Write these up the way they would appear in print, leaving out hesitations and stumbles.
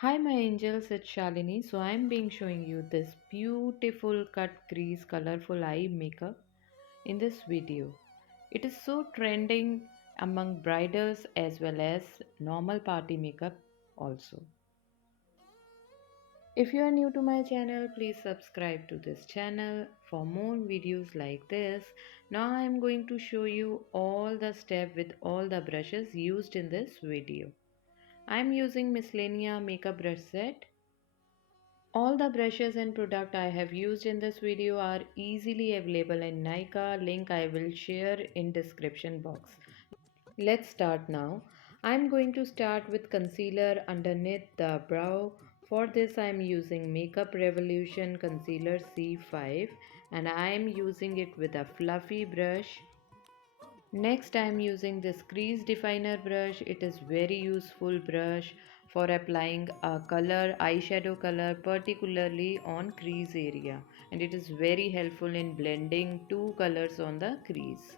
Hi my angels, it's Shalinni. So I'm being showing you this beautiful cut crease colorful eye makeup in this video. It is so trending among bridals as well as normal party makeup also. If you are new to my channel, please subscribe to this channel for more videos like this. Now I am going to show you all the steps with all the brushes used in this video. I am using Miscellania makeup brush set. All the brushes and product I have used in this video are easily available in Nykaa. Link I will share in description box. Let's start now. I'm going to start with concealer underneath the brow. For this I am using Makeup Revolution Concealer C5 and I am using it with a fluffy brush. Next I am using this crease definer brush. It is very useful brush for applying a color, eyeshadow color, particularly on crease area, and it is very helpful in blending two colors on the crease.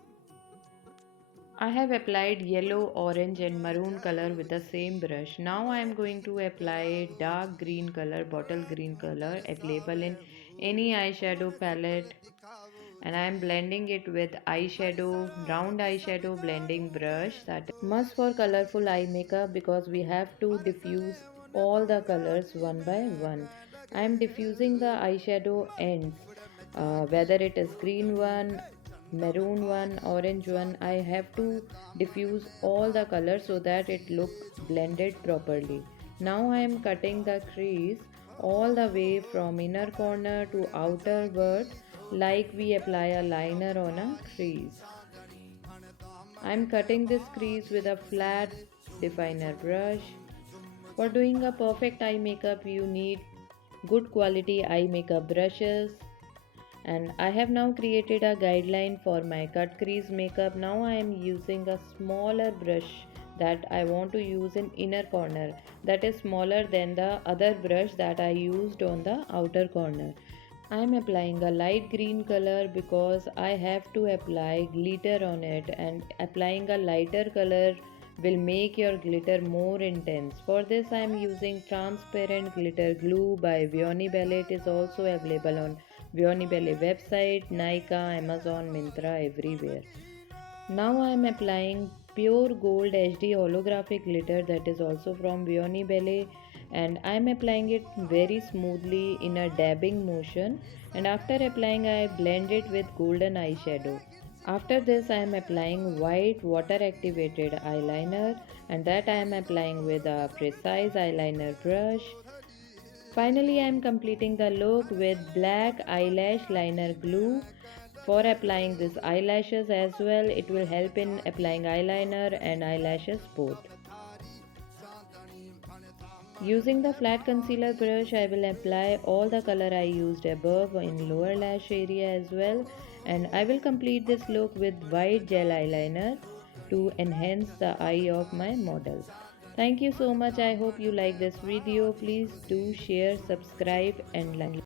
I have applied yellow, orange and maroon color with the same brush. Now I am going to apply dark green color, bottle green color available in any eyeshadow palette, and I am blending it with eyeshadow, round eyeshadow blending brush that is must for colorful eye makeup because we have to diffuse all the colors one by one. I am diffusing the eyeshadow ends, whether it is green one, maroon one, orange one. I have to diffuse all the colors so that it look blended properly. Now I am cutting the crease all the way from inner corner to outer word like we apply a liner on a crease. I am cutting this crease with a flat definer brush. For doing a perfect eye makeup you need good quality eye makeup brushes, and I have now created a guideline for my cut crease makeup. Now I am using a smaller brush that I want to use in inner corner, that is smaller than the other brush that I used on the outer corner. I am applying a light green color because I have to apply glitter on it, and applying a lighter color will make your glitter more intense. For this I am using transparent glitter glue by Veoni Belle. It is also available on Veoni Belle website, Nykaa, Amazon, Myntra, everywhere. Now I am applying pure gold HD holographic glitter that is also from Veoni Belle, and I am applying it very smoothly in a dabbing motion, and after applying I blend it with golden eyeshadow. After this I am applying white water activated eyeliner, and that I am applying with a precise eyeliner brush. Finally I am completing the look with black eyelash liner glue. For applying these eyelashes as well, it will help in applying eyeliner and eyelashes both. Using the flat concealer brush, I will apply all the color I used above in lower lash area as well, and I will complete this look with white gel eyeliner to enhance the eye of my model. Thank you so much. I hope you like this video. Please do share, subscribe and like.